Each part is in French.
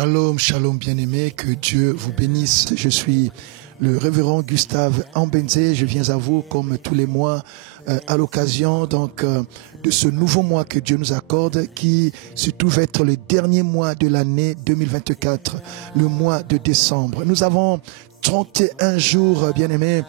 Shalom, shalom bien-aimés, que Dieu vous bénisse. Je suis le révérend Gustave Ambenzé. Je viens à vous comme tous les mois à l'occasion de ce nouveau mois que Dieu nous accorde, qui se trouve être le dernier mois de l'année 2024, le mois de décembre. Nous avons 31 jours, bien-aimés,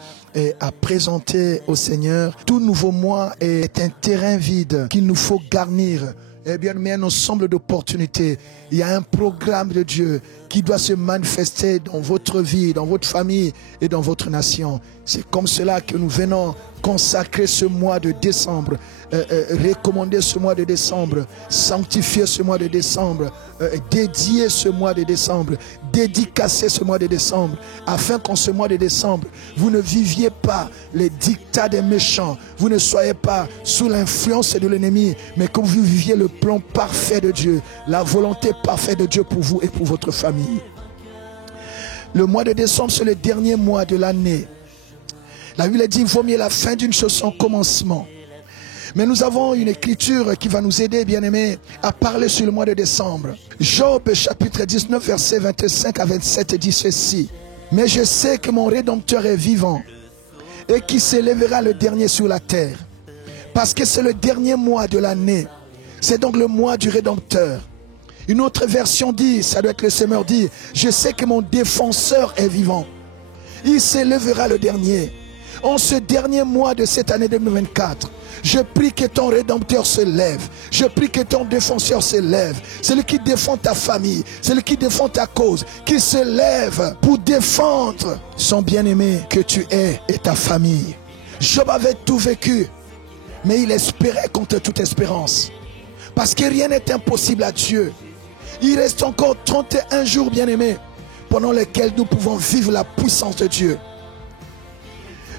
à présenter au Seigneur. Tout nouveau mois est un terrain vide qu'il nous faut garnir. Eh bien, mais un ensemble d'opportunités. Il y a un programme de Dieu qui doit se manifester dans votre vie, dans votre famille et dans votre nation. C'est comme cela que nous venons consacrer ce mois de décembre, recommander ce mois de décembre, sanctifier ce mois de décembre, dédier ce mois de décembre, dédicacer ce mois de décembre, afin qu'en ce mois de décembre, vous ne viviez pas les dictats des méchants, vous ne soyez pas sous l'influence de l'ennemi, mais que vous viviez le plan parfait de Dieu, la volonté parfaite de Dieu pour vous et pour votre famille. Le mois de décembre, c'est le dernier mois de l'année. La Bible dit, il vaut mieux la fin d'une chose son commencement. Mais nous avons une écriture qui va nous aider, bien-aimés, à parler sur le mois de décembre. Job, chapitre 19, versets 25 à 27, dit ceci. Mais je sais que mon Rédempteur est vivant et qu'il s'élèvera le dernier sur la terre. Parce que c'est le dernier mois de l'année. C'est donc le mois du Rédempteur. Une autre version dit, ça doit être le Semeur dit, je sais que mon défenseur est vivant. Il s'élèvera le dernier. En ce dernier mois de cette année 2024, je prie que ton Rédempteur se lève. Je prie que ton défenseur se lève. Celui qui défend ta famille, celui qui défend ta cause, qui se lève pour défendre son bien-aimé que tu es et ta famille. Job avait tout vécu, mais il espérait contre toute espérance. Parce que rien n'est impossible à Dieu. Il reste encore 31 jours, bien-aimés, pendant lesquels nous pouvons vivre la puissance de Dieu.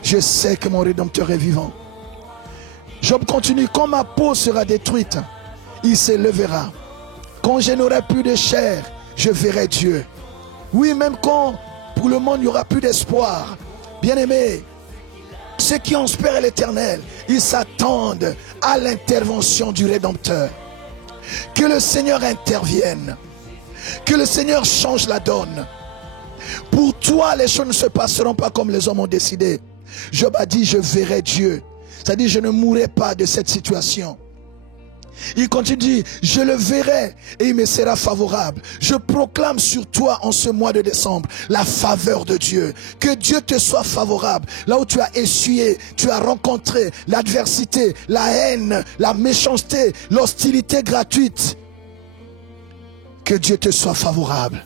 Je sais que mon Rédempteur est vivant. Job continue, quand ma peau sera détruite, il se lèvera. Quand je n'aurai plus de chair, je verrai Dieu. Oui, même quand pour le monde il n'y aura plus d'espoir. Bien-aimés, ceux qui ont espéré l'Éternel, ils s'attendent à l'intervention du Rédempteur. Que le Seigneur intervienne. Que le Seigneur change la donne. Pour toi, les choses ne se passeront pas comme les hommes ont décidé. Job a dit, je verrai Dieu. C'est-à-dire, je ne mourrai pas de cette situation. Il continue, je le verrai et il me sera favorable. Je proclame sur toi en ce mois de décembre la faveur de Dieu. Que Dieu te soit favorable. Là où tu as essuyé, tu as rencontré l'adversité, la haine, la méchanceté, l'hostilité gratuite. Que Dieu te soit favorable.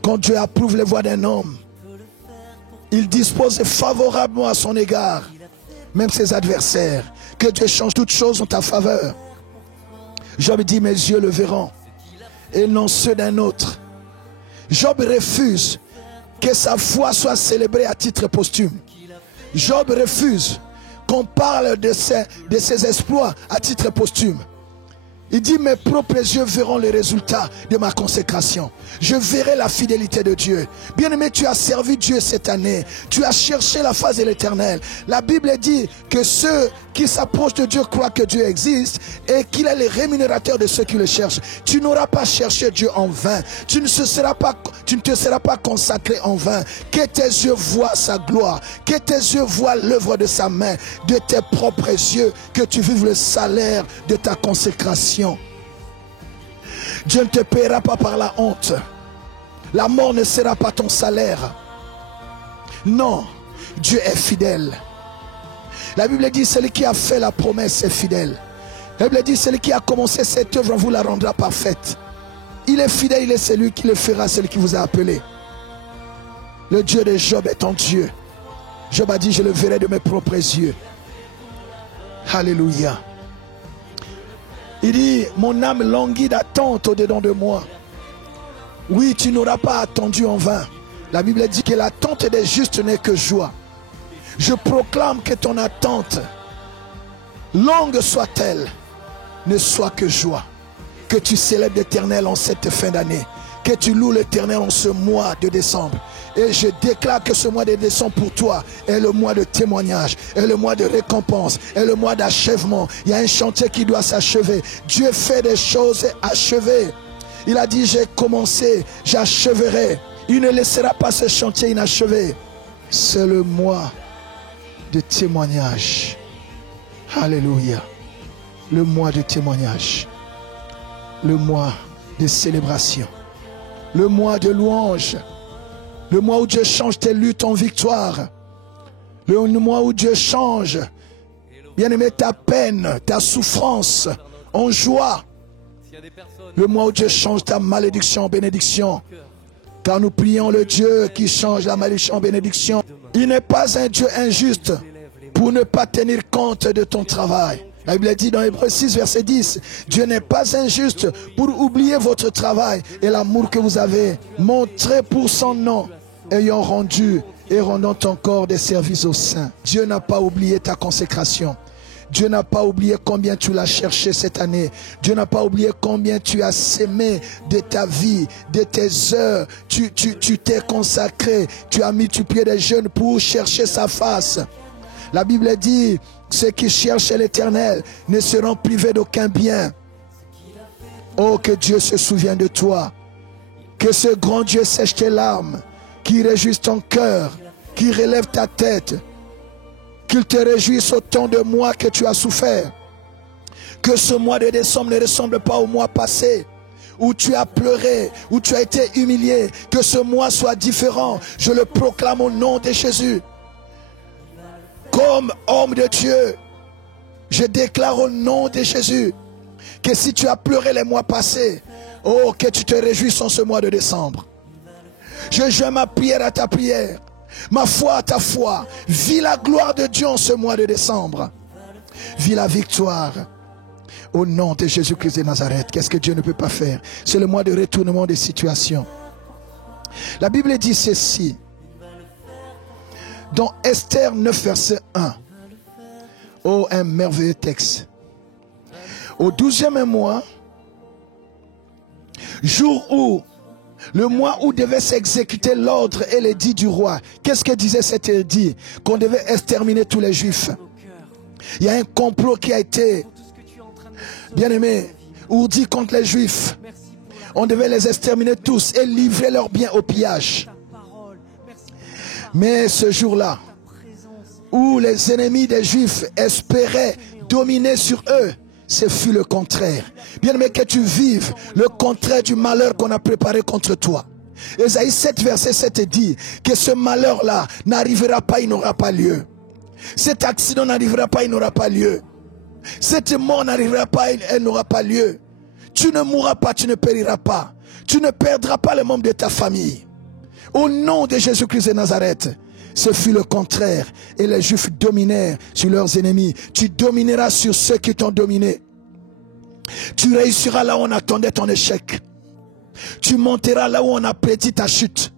Quand Dieu approuve les voies d'un homme, il dispose favorablement à son égard, même ses adversaires. Que Dieu change toutes choses en ta faveur. Job dit, mes yeux le verront, et non ceux d'un autre. Job refuse que sa foi soit célébrée à titre posthume. Job refuse qu'on parle de ses exploits à titre posthume. Il dit, mes propres yeux verront les résultats de ma consécration. Je verrai la fidélité de Dieu. Bien-aimé, tu as servi Dieu cette année. Tu as cherché la face de l'Éternel. La Bible dit que ceux qui s'approchent de Dieu croient que Dieu existe et qu'il est le rémunérateur de ceux qui le cherchent. Tu n'auras pas cherché Dieu en vain. Tu ne te seras pas consacré en vain. Que tes yeux voient sa gloire. Que tes yeux voient l'œuvre de sa main. De tes propres yeux, que tu vives le salaire de ta consécration. Dieu ne te paiera pas par la honte. La mort ne sera pas ton salaire. Non, Dieu est fidèle. La Bible dit, celui qui a fait la promesse est fidèle. La Bible dit, celui qui a commencé cette œuvre vous la rendra parfaite. Il est fidèle, il est celui qui le fera, celui qui vous a appelé. Le Dieu de Job est ton Dieu. Job a dit, je le verrai de mes propres yeux. Alléluia. Il dit, mon âme languit d'attente au-dedans de moi. Oui, tu n'auras pas attendu en vain. La Bible dit que l'attente des justes n'est que joie. Je proclame que ton attente, longue soit-elle, ne soit que joie. Que tu célèbres l'Éternel en cette fin d'année. Que tu loues l'Éternel en ce mois de décembre. Et je déclare que ce mois de décembre pour toi est le mois de témoignage, est le mois de récompense, est le mois d'achèvement. Il y a un chantier qui doit s'achever. Dieu fait des choses achevées. Il a dit, j'ai commencé, j'acheverai. Il ne laissera pas ce chantier inachevé. C'est le mois de témoignage. Alléluia. Le mois de témoignage. Le mois de célébration. Le mois de louange. Le mois où Dieu change tes luttes en victoire. Le mois où Dieu change, bien-aimé, ta peine, ta souffrance en joie. Le mois où Dieu change ta malédiction en bénédiction. Car nous prions le Dieu qui change la malédiction en bénédiction. Il n'est pas un Dieu injuste pour ne pas tenir compte de ton travail. La Bible dit dans Hébreux 6, verset 10, Dieu n'est pas injuste pour oublier votre travail et l'amour que vous avez montré pour son nom, ayant rendu et rendant encore des services aux saints. Dieu n'a pas oublié ta consécration. Dieu n'a pas oublié combien tu l'as cherché cette année. Dieu n'a pas oublié combien tu as sémé de ta vie, de tes heures. Tu t'es consacré. Tu as multiplié des jeûnes pour chercher sa face. La Bible dit, ceux qui cherchent l'Éternel ne seront privés d'aucun bien. Oh, que Dieu se souvienne de toi. Que ce grand Dieu sèche tes larmes. Qu'il réjouisse ton cœur. Qu'il relève ta tête. Qu'il te réjouisse autant de mois que tu as souffert. Que ce mois de décembre ne ressemble pas au mois passé, où tu as pleuré, où tu as été humilié. Que ce mois soit différent. Je le proclame au nom de Jésus. Comme homme de Dieu, je déclare au nom de Jésus que si tu as pleuré les mois passés, oh, que tu te réjouisses en ce mois de décembre. Je joins ma prière à ta prière, ma foi à ta foi. Vis la gloire de Dieu en ce mois de décembre. Vis la victoire. Au nom de Jésus-Christ de Nazareth, qu'est-ce que Dieu ne peut pas faire? C'est le mois de retournement des situations. La Bible dit ceci. Dans Esther 9, verset 1. Oh, un merveilleux texte. Au 12e mois, jour où, le mois où devait s'exécuter l'ordre et l'édit du roi. Qu'est-ce que disait cet édit? Qu'on devait exterminer tous les Juifs. Il y a un complot qui a été, bien aimé, ourdi contre les Juifs. On devait les exterminer tous et livrer leurs biens au pillage. Mais ce jour-là, où les ennemis des Juifs espéraient dominer sur eux, ce fut le contraire. Bien aimé, que tu vives le contraire du malheur qu'on a préparé contre toi. Ésaïe 7, verset 7 dit que ce malheur-là n'arrivera pas, il n'aura pas lieu. Cet accident n'arrivera pas, il n'aura pas lieu. Cette mort n'arrivera pas, elle n'aura pas lieu. Tu ne mourras pas, tu ne périras pas. Tu ne perdras pas les membres de ta famille. Au nom de Jésus-Christ de Nazareth, ce fut le contraire. Et les Juifs dominèrent sur leurs ennemis. Tu domineras sur ceux qui t'ont dominé. Tu réussiras là où on attendait ton échec. Tu monteras là où on a prédit ta chute.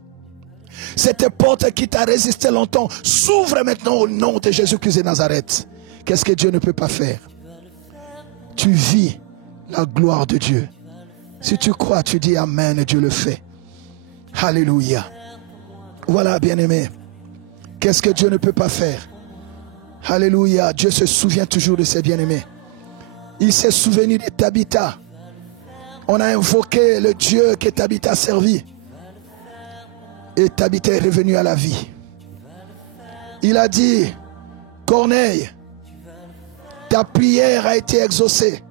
Cette porte qui t'a résisté longtemps s'ouvre maintenant au nom de Jésus-Christ de Nazareth. Qu'est-ce que Dieu ne peut pas faire? Tu vis la gloire de Dieu. Si tu crois, tu dis Amen et Dieu le fait. Alléluia. Voilà, bien-aimé. Qu'est-ce que Dieu ne peut pas faire? Alléluia. Dieu se souvient toujours de ses bien-aimés. Il s'est souvenu de Tabitha. On a invoqué le Dieu que Tabitha a servi. Et Tabitha est revenu à la vie. Il a dit, Corneille, ta prière a été exaucée.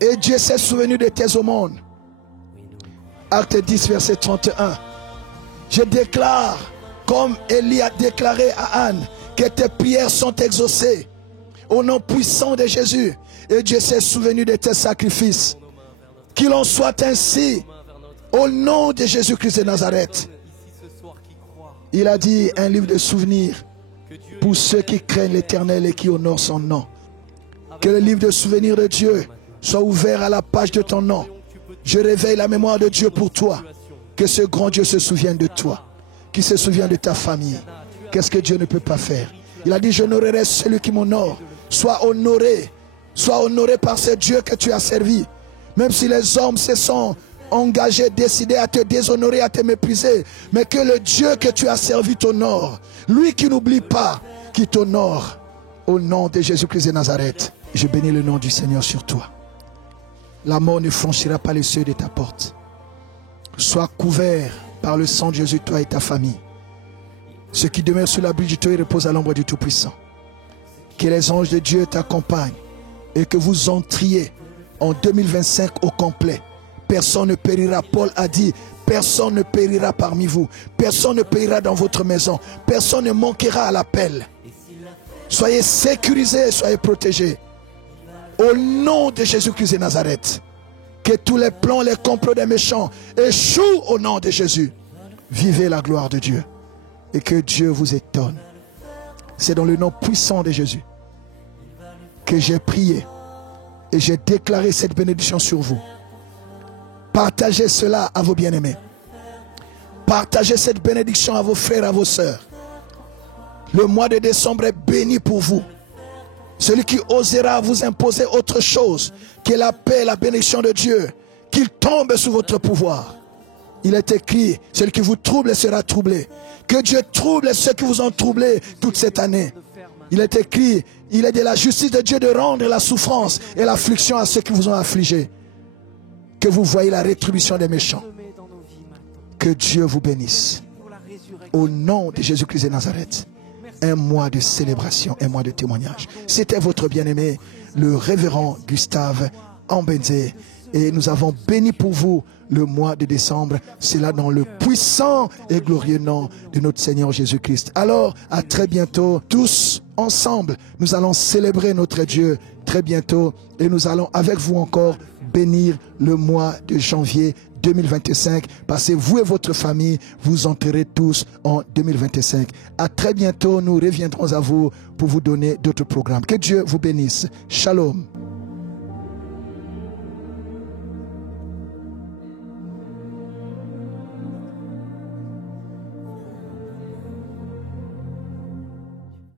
Et Dieu s'est souvenu de tes aumônes. Acte 10, verset 31. Je déclare, comme Élie a déclaré à Anne, que tes prières sont exaucées. Au nom puissant de Jésus. Et Dieu s'est souvenu de tes sacrifices. Qu'il en soit ainsi. Au nom de Jésus-Christ de Nazareth. Il a dit un livre de souvenirs pour ceux qui craignent l'Éternel et qui honorent son nom. Que le livre de souvenirs de Dieu soit ouvert à la page de ton nom. Je réveille la mémoire de Dieu pour toi. Que ce grand Dieu se souvienne de toi. Qu'il se souvienne de ta famille. Qu'est-ce que Dieu ne peut pas faire? Il a dit, j'honorerai celui qui m'honore. Sois honoré par ce Dieu que tu as servi. Même si les hommes se sont engagés, décidés à te déshonorer, à te mépriser. Mais que le Dieu que tu as servi t'honore. Lui qui n'oublie pas, qui t'honore. Au nom de Jésus-Christ de Nazareth. Je bénis le nom du Seigneur sur toi. La mort ne franchira pas le seuil de ta porte. Sois couvert par le sang de Jésus, toi et ta famille. Ceux qui demeurent sous l'abri du toit reposent à l'ombre du Tout-Puissant. Que les anges de Dieu t'accompagnent et que vous entriez en 2025 au complet. Personne ne périra. Paul a dit, personne ne périra parmi vous. Personne ne périra dans votre maison. Personne ne manquera à l'appel. Soyez sécurisés, soyez protégés. Au nom de Jésus-Christ de Nazareth, que tous les plans, les complots des méchants échouent au nom de Jésus. Vivez la gloire de Dieu et que Dieu vous étonne. C'est dans le nom puissant de Jésus que j'ai prié et j'ai déclaré cette bénédiction sur vous. Partagez cela à vos bien-aimés. Partagez cette bénédiction à vos frères, à vos sœurs. Le mois de décembre est béni pour vous. Celui qui osera vous imposer autre chose que la paix, la bénédiction de Dieu, qu'il tombe sous votre pouvoir. Il est écrit, celui qui vous trouble sera troublé. Que Dieu trouble ceux qui vous ont troublé toute cette année. Il est écrit, il est de la justice de Dieu de rendre la souffrance et l'affliction à ceux qui vous ont affligés. Que vous voyez la rétribution des méchants. Que Dieu vous bénisse. Au nom de Jésus-Christ de Nazareth. Un mois de célébration, un mois de témoignage. C'était votre bien-aimé, le révérend Gustave Ambenzé. Et nous avons béni pour vous le mois de décembre. C'est là dans le puissant et glorieux nom de notre Seigneur Jésus-Christ. Alors, à très bientôt, tous ensemble, nous allons célébrer notre Dieu très bientôt. Et nous allons avec vous encore bénir le mois de janvier 2025, parce que vous et votre famille, vous entrerez tous en 2025. À très bientôt, nous reviendrons à vous pour vous donner d'autres programmes. Que Dieu vous bénisse. Shalom.